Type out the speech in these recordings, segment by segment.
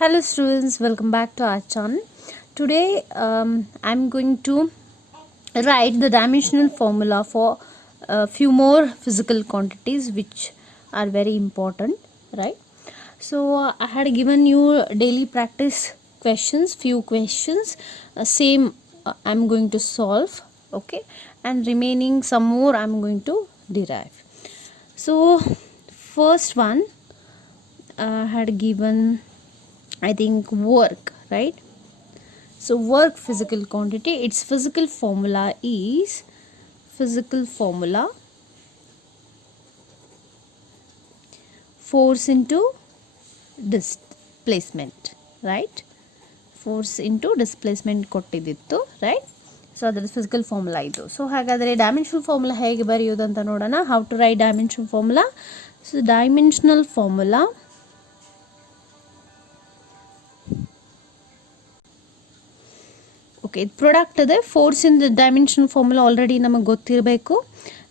Hello students, welcome back to our channel. Today I'm going to write the dimensional formula for a few more physical quantities which are very important, right? So I had given you daily practice questions, few questions, same I'm going to solve, okay, and remaining some more I'm going to derive. So first one I had given, I think, work, right? So work physical quantity, its physical formula is force into displacement, right? Force into displacement ಕೊಟ್ಟಿದ್ದಿತ್ತು, right? So ಅದರ physical formula ಇದು. So ಹಾಗಾದರೆ dimensional formula ಹೇಗೆ ಬರೆಯೋದು ಅಂತ ನೋಡೋಣ. How to write dimensional formula. So dimensional formula okay, product ಇದೆ. Force in dimension formula already ನಮಗೆ ಗೊತ್ತಿರಬೇಕು.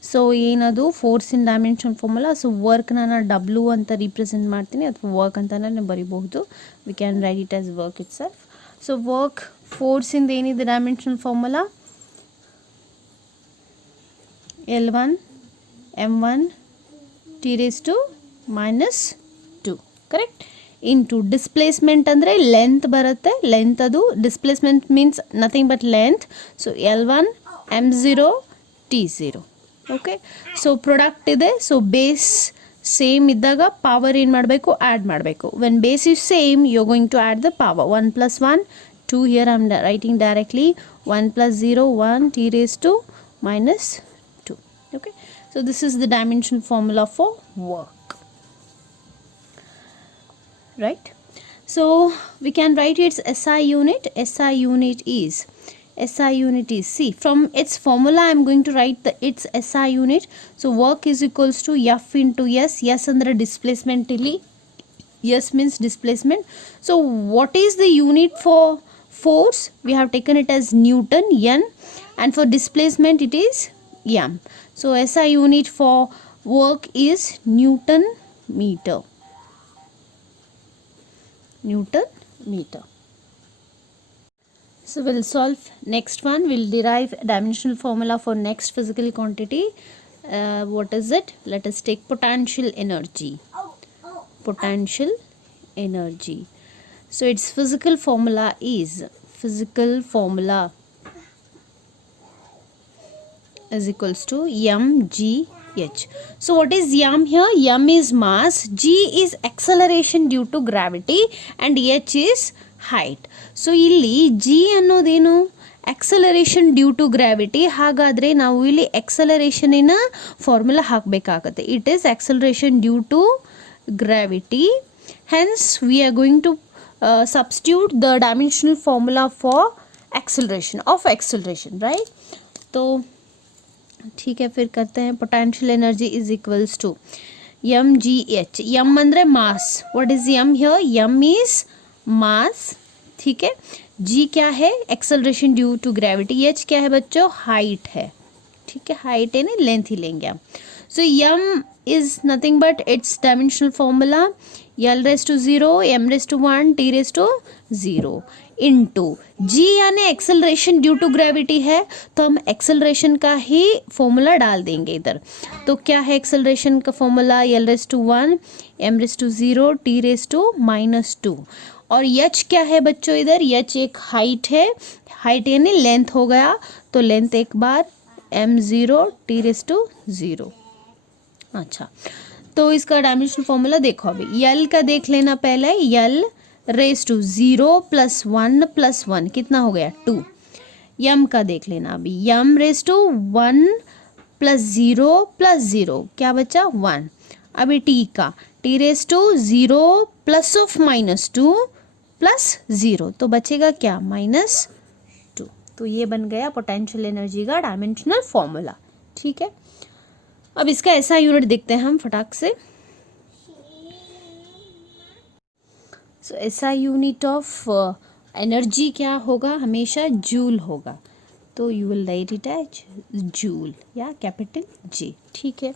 ಸೊ ಏನದು force in dimension formula. So ವರ್ಕ್ನ ನಾನು ಡಬ್ಲ್ಯೂ ಅಂತ ರಿಪ್ರೆಸೆಂಟ್ ಮಾಡ್ತೀನಿ, ಅಥವಾ ವರ್ಕ್ ಅಂತಲೇ ಬರಿಬಹುದು. We can write it as work itself. So work ಫೋರ್ಸಿಂದ ಏನಿದೆ dimensional formula, L1 M1 T raised to -2, correct. Into displacement ಅಂದರೆ ಲೆಂತ್ ಬರುತ್ತೆ. ಲೆಂತ್ ಅದು displacement means nothing but length. So L1 M0 T0, okay. So product ಇದೆ. So base same ಇದ್ದಾಗ power ಏನು ಮಾಡಬೇಕು, add ಮಾಡಬೇಕು. When base is same you are going to add the power. 1 + 1 2, here I am writing directly 1 + 0 1 T raised to -2, okay. So this is the dimension formula for work, right? So we can write its SI unit. SI unit is C. From its formula I am going to write its SI unit. So work is equals to F into S. S andre displacement illi. S means displacement. So what is the unit for force? We have taken it as Newton, N, and for displacement it is M. So SI unit for work is Newton meter. So we'll solve next one. We'll derive dimensional formula for next physical quantity. What is it? Let us take potential energy. So its physical formula is equals to mgh. So what is m here? M is mass, g is acceleration due to gravity, and h is height. So ಇಲ್ಲಿ g ಅನ್ನೋದೇನು, acceleration due to gravity. ಹಾಗಾದರೆ ನಾವು ಇಲ್ಲಿ acceleration formula ಹಾಕಬೇಕಾಗುತ್ತೆ. It is acceleration due to gravity. Hence we are going to substitute the dimensional formula for acceleration, right? तो ठीक है, फिर करते हैं. Potential energy is equals to mgh. m ಅಂದರೆ mass. What is m here? m is mass, ठीक है. g क्या है? Acceleration due to gravity. h क्या है बच्चों? हाइट है, ठीक है. हाइट है ना, लेंथ ही लेंगे हम. सो m is nothing but it's dimensional formula l raised to 0 m raised to 1 t raised to 0 into जी, यानी एक्सेलरेशन ड्यू टू ग्रेविटी है, तो हम एक्सेलरेशन का ही फॉर्मूला डाल देंगे इधर. तो क्या है एक्सेलरेशन का formula? L raise to 1 M raise to 0 T raise to -2. और एच क्या है बच्चों इधर? एच एक हाइट है. हाइट यानी लेंथ हो गया, तो लेंथ एक बार m0 टी रेस टू 0. अच्छा, तो इसका डायमेंशन फॉर्मूला देखो. अभी यल का देख लेना पहले. यल रेस टू 0 + 1 + 1 कितना हो गया? 2. यम का देख लेना. अभी यम रेस टू 1 + 0 + 0 क्या बचा? 1. अभी टी का टी रेस टू 0 +(-2) + 0, तो बचेगा क्या? -2. तो ये बन गया पोटेंशियल एनर्जी का डायमेंशनल फॉर्मूला, ठीक है. अब इसका ऐसा यूनिट देखते हैं हम फटाक से. सो ऐसा यूनिट ऑफ एनर्जी क्या होगा? हमेशा जूल होगा. तो you will write it as joule या कैपिटल J, ठीक है.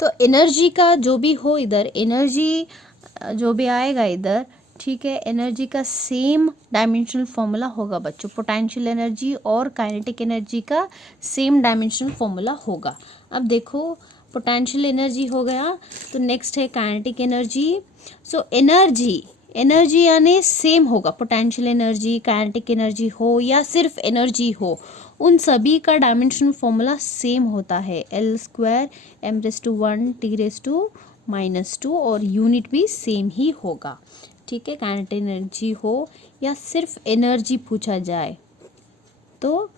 तो एनर्जी का जो भी हो इधर, एनर्जी जो भी आएगा इधर, ठीक है, एनर्जी का सेम डायमेंशनल फॉर्मूला होगा बच्चों। पोटेंशियल एनर्जी और काइनेटिक एनर्जी का सेम डायमेंशनल फॉर्मूला होगा। अब देखो पोटेंशियल एनर्जी हो गया, तो नेक्स्ट है kinetic energy. So energy, energy यानी सेम होगा, पोटेंशियल एनर्जी, काइनेटिक एनर्जी हो या सिर्फ एनर्जी हो, उन सभी का डायमेंशनल फॉर्मूला सेम होता है, L² m⁻⁻², और यूनिट भी सेम ही होगा, ठीक है। काइनेटिक एनर्जी हो या सिर्फ एनर्जी पूछा जाए तो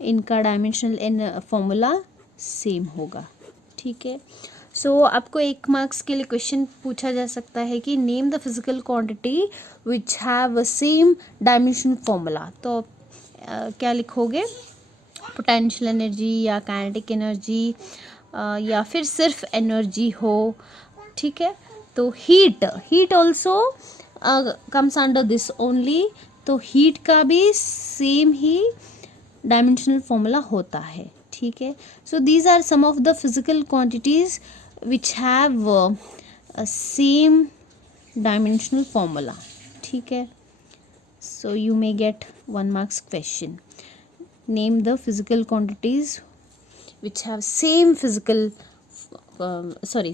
इनका डायमेंशनल फॉर्मूला सेम होगा, ठीक है। सो आपको 1 मार्क्स के लिए क्वेश्चन पूछा जा सकता है कि name the physical quantity which have same dimensional formula. तो क्या लिखोगे, पोटेंशियल एनर्जी या काइनेटिक एनर्जी या फिर सिर्फ एनर्जी हो, ठीक है। तो heat, heat also comes under this only, तो हीट का भी सेम ही डायमेंशनल फॉर्मूला होता है, ठीक है। So these are some of the physical quantities which have same dimensional formula, ठीक है। So you may get 1 marks question, name the physical quantities which have same physical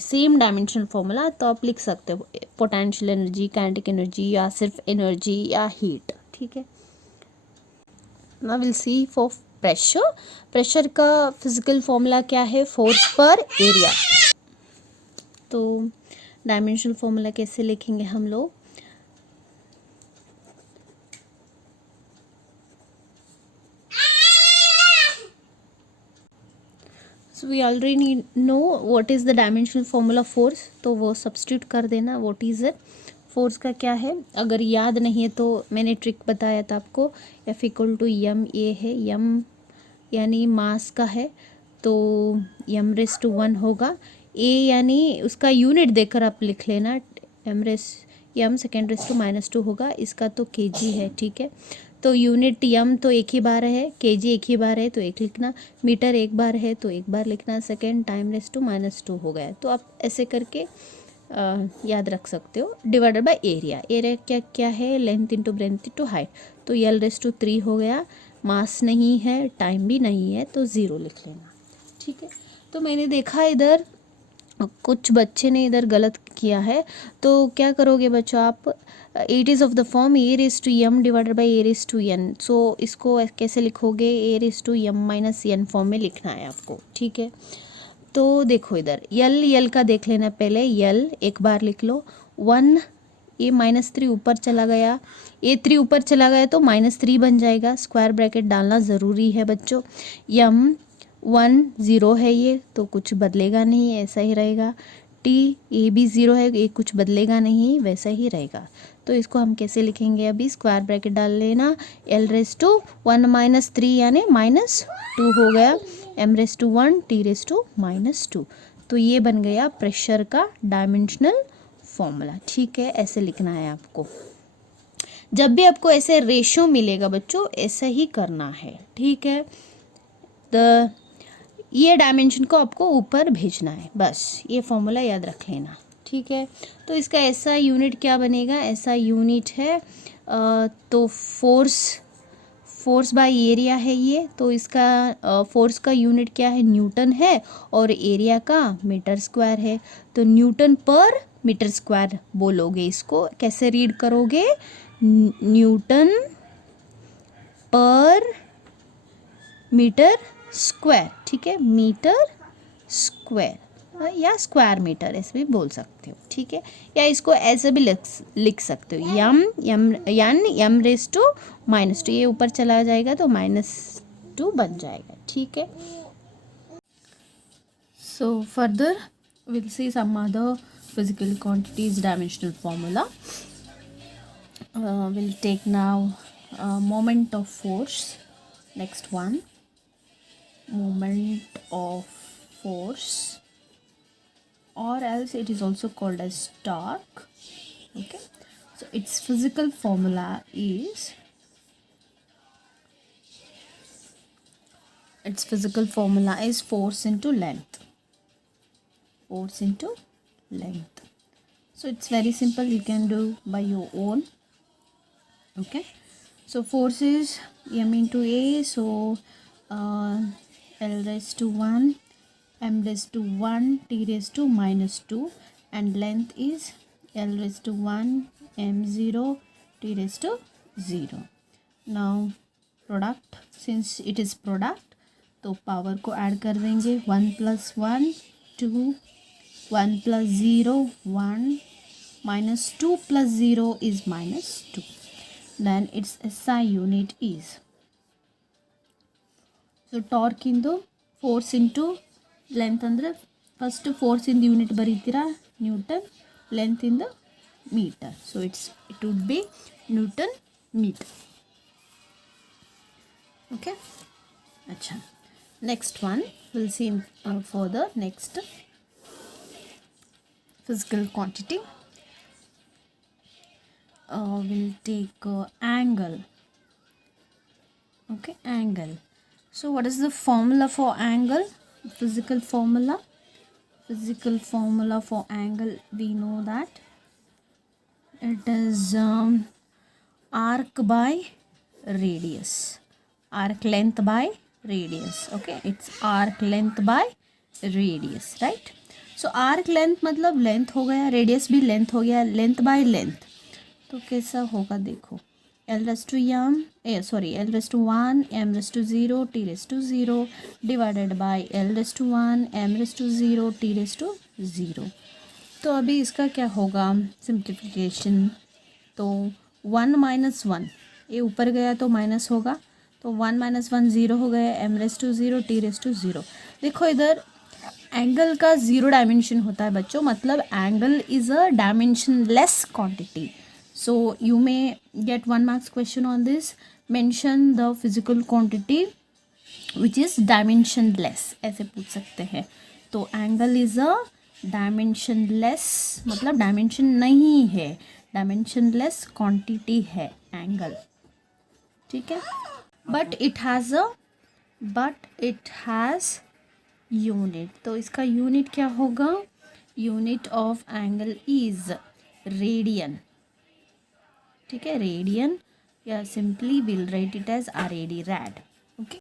same dimensional formula. तो आप लिख सकते हो पोटेंशियल एनर्जी, काइनेटिक एनर्जी या सिर्फ energy या हीट, ठीक है। Now will see for pressure. Pressure का फिजिकल फॉर्मूला क्या है, फोर्स पर एरिया। तो डायमेंशनल फॉर्मूला कैसे लिखेंगे हम लोग, so we already know what is the dimensional formula force, तो वो सब्स्टिट्यूट कर देना व्हाट इज़ इट, फोर्स का क्या है। अगर याद नहीं है तो मैंने ट्रिक बताया था आपको, F=m, है m यानी मास का है, तो m⁻⁻1 होगा। a यानी उसका यूनिट देकर आप लिख लेना, m²⁻² होगा, इसका तो kg है, ठीक है। तो यूनिट m तो एक ही बार है, kg एक ही बार है तो एक लिखना, मीटर एक बार है तो एक बार लिखना, सेकेंड टाइम⁻² हो गया। तो आप ऐसे करके याद रख सकते हो, डिवाइडेड बाय एरिया। एरिया क्या क्या है, length into breadth into height, तो L⁻³ हो गया। मास नहीं है, टाइम भी नहीं है, तो 0 लिख लेना, ठीक है। तो मैंने देखा इधर कुछ बच्चे ने इधर गलत किया है, तो क्या करोगे बच्चों आप, it is of the form A⁻m divided by A⁻n। सो इसको कैसे लिखोगे, A⁻m-n फॉर्म में लिखना है आपको, ठीक है। तो देखो इधर यल का देख लेना पहले, यल एक बार लिख लो, 1 A-3 ऊपर चला गया, A3 ऊपर चला गया तो -3 बन जाएगा, स्क्वायर ब्रैकेट डालना ज़रूरी है बच्चों। m1 0 है ये, तो कुछ बदलेगा नहीं, ऐसा ही रहेगा। A भी 0 है, ये कुछ बदलेगा नहीं, वैसा ही रहेगा। तो इसको हम कैसे लिखेंगे, अभी स्क्वायर ब्रैकेट डाल लेना, L⁻1 - 3 यानी -2 हो गया, m⁻1 T⁻²। तो ये बन गया प्रेशर का डायमेंशनल फॉर्मूला, ठीक है। ऐसे लिखना है आपको, जब भी आपको ऐसे रेशो मिलेगा बच्चों ऐसा ही करना है, ठीक है। ये डायमेंशन को आपको ऊपर भेजना है, बस ये फॉर्मूला याद रख लेना, ठीक है। तो इसका ऐसा यूनिट क्या बनेगा, ऐसा यूनिट है तो फोर्स बाय एरिया है ये, तो इसका फोर्स का यूनिट क्या है, न्यूटन है, और एरिया का मीटर स्क्वायर है, तो न्यूटन पर मीटर स्क्वायर बोलोगे। इसको कैसे रीड करोगे, न्यूटन पर मीटर स्क्वायर, ठीक है, मीटर स्क्वायर या स्क्वायर मीटर ऐसे भी बोल सकते हो, ठीक है। या इसको ऐसे भी लिख सकते हो, m⁻², ये ऊपर चला जाएगा तो -2 बन जाएगा, ठीक है। So further will see some other physical quantities dimensional formula. Will take now moment of force, next one, moment of force, or else it is also called as torque, okay. So its physical formula is force into length, So it's very simple, you can do by your own. Okay, so force is m into a, so l raised to 1, m raised to 1, t raised to minus 2, and length is l raised to 1, m0, t raised to 0. now product, since it is product तो power को add कर देंगे, 1 + 1 2, 1 + 0 1, -2 + 0 is -2. then its SI unit is, so torque ಇಂದು force into length ಅಂದರೆ first force ಇಂದು unit ಬರೀತೀರಾ newton, length ಇಂದು metre, so it would be newton metre. Okay, acha, next one we'll see for the next physical quantity. We'll take angle. Okay, angle. So what is the formula for angle? Physical formula for angle, we know that it is arc by radius, arc length by radius. Okay, it's arc length by radius, right? So arc length मतलब length हो गया, radius भी length हो गया, length by length. तो कैसा होगा देखो, l raised to m l raised to 1, m raised to 0, t raised to 0 divided by l raised to 1, m raised to 0, t raised to 0. तो अभी इसका क्या होगा सिंप्लीफिकेशन, तो 1 - 1 ये ऊपर गया तो माइनस होगा, तो 1 - 1 0 हो गया, m raised to 0, t raised to 0. देखो इधर एंगल का ज़ीरो डायमेंशन होता है बच्चों, मतलब angle is a dimensionless quantity. So you may get 1 marks question on this. Mention the physical quantity which is dimensionless, ऐसे पूछ सकते हैं. तो एंगल इज़ अ डायमेंशनलेस, मतलब डायमेंशन नहीं है, डायमेंशनलेस क्वांटिटी है एंगल, ठीक है. बट इट हैज़ यूनिट, तो इसका यूनिट क्या होगा, unit of angle is radian, ठीक है, रेडियन, या simply will write it as RAD, rad. Okay.